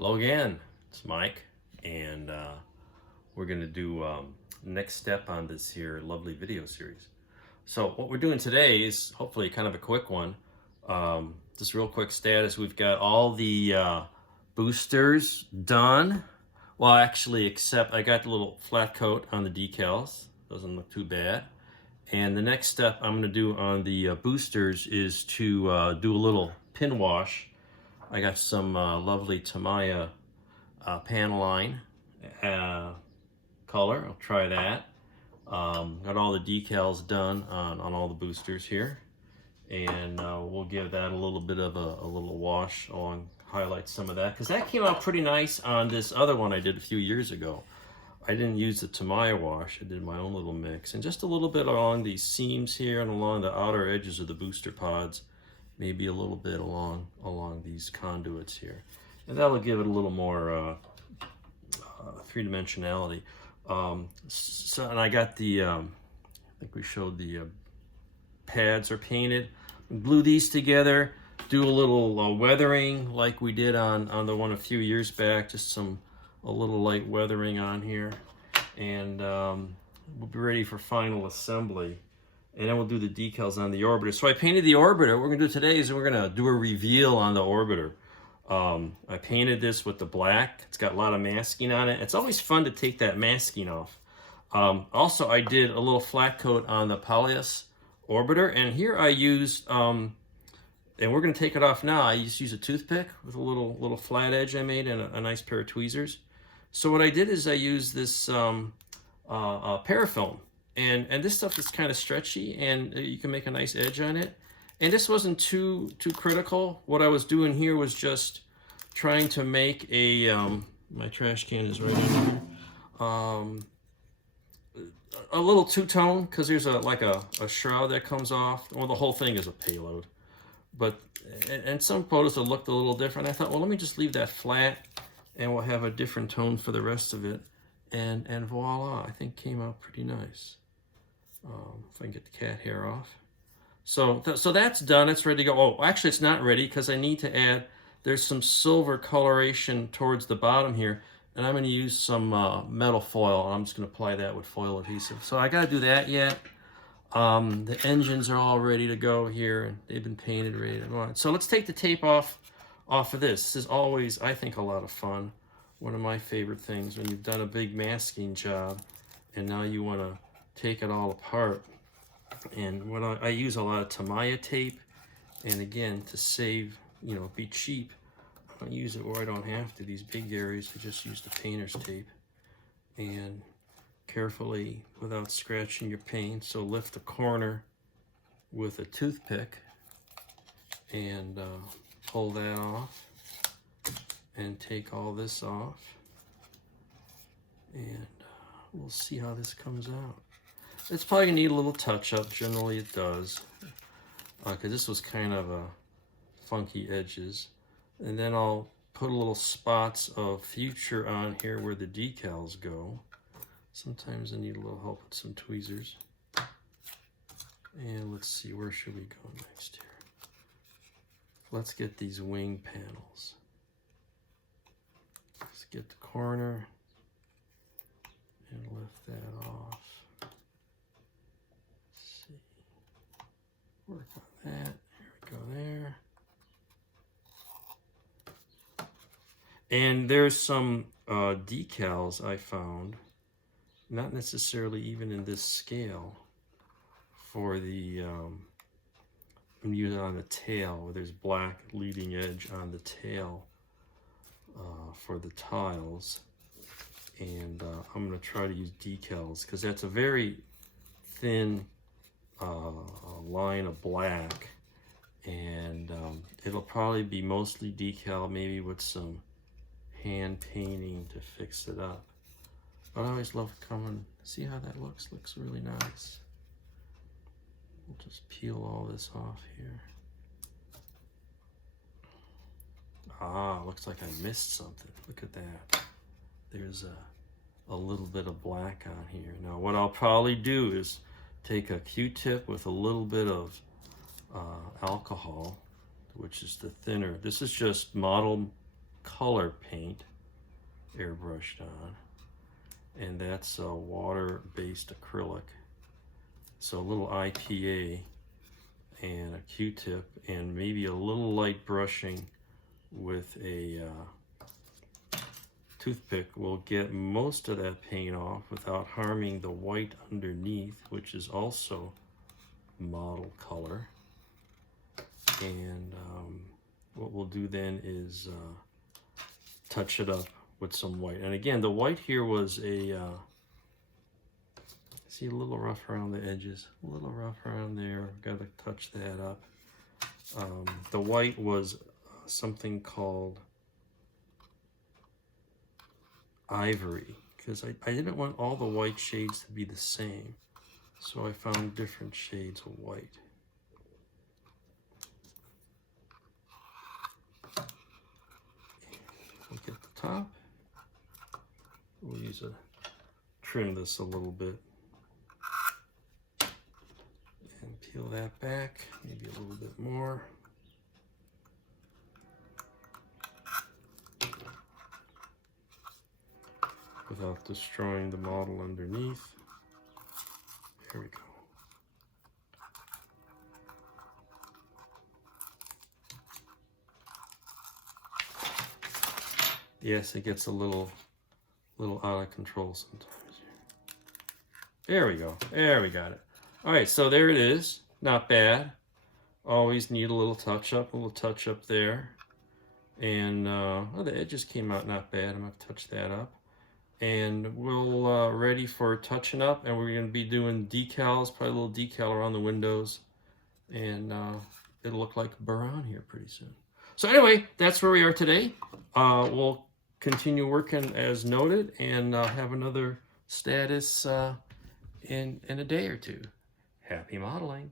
Hello again, it's Mike, and we're going to do next step on this here lovely video series. So what we're doing today is hopefully kind of a quick one. Just real quick status, we've got all the boosters done. Well, actually, except I got the little flat coat on the decals. Doesn't look too bad. And the next step I'm going to do on the boosters is to do a little pin wash. I got some lovely Tamiya Panaline color. I'll try that. Got all the decals done on all the boosters here, and we'll give that a little bit of a little wash along, highlight some of that, because that came out pretty nice on this other one I did a few years ago. I didn't use the Tamiya wash. I did my own little mix, and just a little bit along these seams here and along the outer edges of the booster pods, maybe a little bit along these conduits here, and that'll give it a little more three-dimensionality. And I got the I think we showed the pads are painted. Glue these together, do a little weathering like we did on the one a few years back, just a little light weathering on here, and we'll be ready for final assembly. And then we'll do the decals on the orbiter. So I painted the orbiter. What we're gonna do today is we're gonna do a reveal on the orbiter. I painted this with the black. It's got a lot of masking on it. It's always fun to take that masking off. Also, I did a little flat coat on the Polyus orbiter, and here I used, and we're gonna take it off now. I just used a toothpick with a little flat edge I made and a nice pair of tweezers. So what I did is I used this parafilm. And this stuff is kind of stretchy, and you can make a nice edge on it. And this wasn't too critical. What I was doing here was just trying to make a, my trash can is right in here, a little two-tone, because there's like a shroud that comes off. Well, the whole thing is a payload. But, and some photos that looked a little different. I thought, well, let me just leave that flat, and we'll have a different tone for the rest of it. And voila, I think came out pretty nice. If I can get the cat hair off. So that's done. It's ready to go. Oh, actually, it's not ready because I need to add, there's some silver coloration towards the bottom here, and I'm going to use some metal foil, and I'm just going to apply that with foil adhesive. So I got to do that yet. The engines are all ready to go here, and they've been painted, ready to go. So let's take the tape off of this. This is always, I think, a lot of fun. One of my favorite things when you've done a big masking job, and now you want to take it all apart. And what I use a lot of Tamiya tape, and again, to save, be cheap, I don't use it where I don't have to. These big areas, I just use the painter's tape, and carefully, without scratching your paint, so lift the corner with a toothpick and pull that off, and take all this off, and we'll see how this comes out. It's probably gonna need a little touch-up. Generally it does, because this was kind of a funky edges. And then I'll put a little spots of future on here where the decals go. Sometimes I need a little help with some tweezers. And let's see, where should we go next here? Let's get these wing panels. Let's get the corner and lift that off. Work on that. Here we go there. And there's some decals I found, not necessarily even in this scale, for the I'm using on the tail, where there's black leading edge on the tail for the tiles. And I'm going to try to use decals because that's a very thin line of black, and it'll probably be mostly decal, maybe with some hand painting to fix it up. But I always love coming, see how that looks really nice. We'll just peel all this off here. Looks like I missed something. Look at that. There's a little bit of black on here. Now what I'll probably do is take a Q-tip with a little bit of alcohol, which is the thinner. This is just modeled color paint airbrushed on, and that's a water-based acrylic. So a little IPA and a Q-tip and maybe a little light brushing with a toothpick will get most of that paint off without harming the white underneath, which is also model color. And what we'll do then is touch it up with some white. And again, the white here was a see, a little rough around the edges, a little rough around there. Got to touch that up. The white was something called ivory, because I didn't want all the white shades to be the same, so I found different shades of white. Look at the top. We'll use trim this a little bit and peel that back, maybe a little bit more. Without destroying the model underneath. There we go. Yes, it gets a little out of control sometimes. There we go. There we got it. All right, so there it is. Not bad. Always need a little touch up there. And oh, the edges came out not bad. I'm gonna touch that up. And we'll ready for touching up, and we're going to be doing decals, probably a little decal around the windows, and it'll look like Buran here pretty soon. So anyway, that's where we are today. We'll continue working as noted, and have another status in a day or two. Happy modeling.